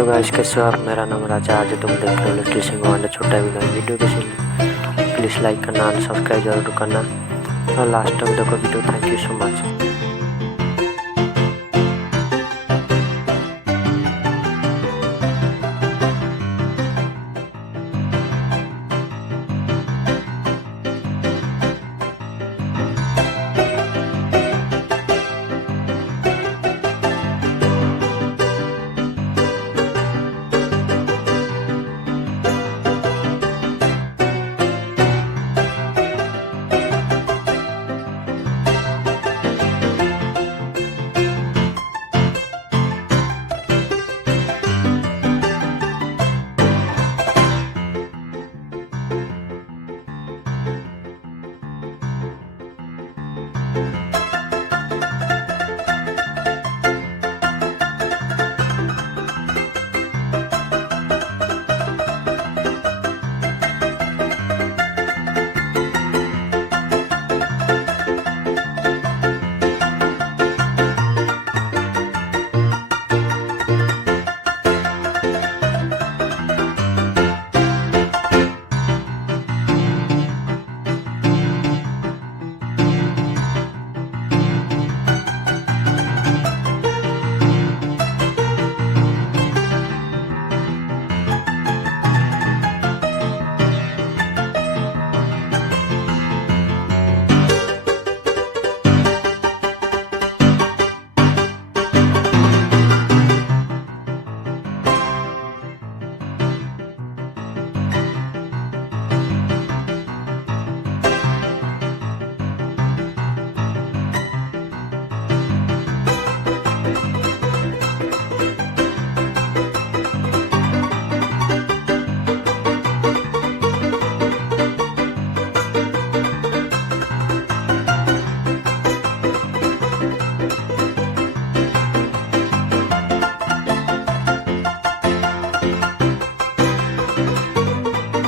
Hello guys, कैसे हो आप। मेरा नाम राजा। आज तुम देख रहे हो लिटिल सिंघम छोटा वीडियो के प्लीज़ लाइक करना और सब्सक्राइब जरूर करना और लास्ट तक देखो video. Thank you so much.